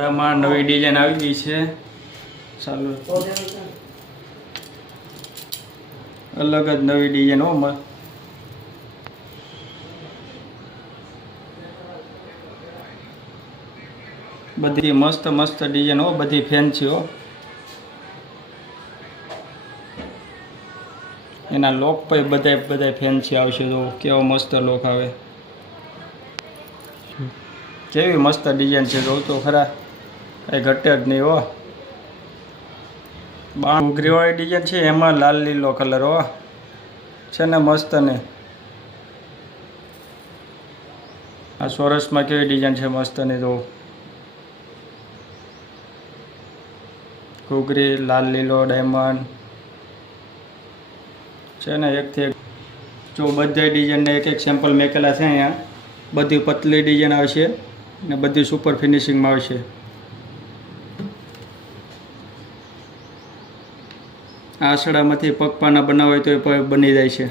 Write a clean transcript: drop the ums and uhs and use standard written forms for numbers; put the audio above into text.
આમાં નવી ડિઝાઇન આવી ગઈ છે. ચાલો અલગ જ નવી ડિઝાઇન હો. બધી મસ્ત મસ્ત ડિઝાઇન હો, બધી ફેન્સી હો. એના લોક પણ બધા ફેન્સી આવશે. તો કેવો મસ્ત લોક આવે, કેવી મસ્ત ડિઝાઇન છે. જોઉં તો ખરા, કઈ ઘટે જ નહીં હો. ઘૂઘરીવાળી ડિઝાઇન છે, એમાં લાલ લીલો કલર હો છે ને, મસ્ત ને. આ સોરસમાં કેવી ડિઝાઇન છે, મસ્ત ને. જો ઘૂઘરી, લાલ લીલો, ડાયમંડ છે ને, એકથી એક. જો બધા ડિઝાઇનને એક એક સેમ્પલ મેકેલા છે અહીંયા. બધી પતલી ડિઝાઇન આવશે ને બધી સુપર ફિનિશિંગમાં આવશે. આ આસડામાંથી પગપાના બનાવવા હોય તો એ બની જાય છે.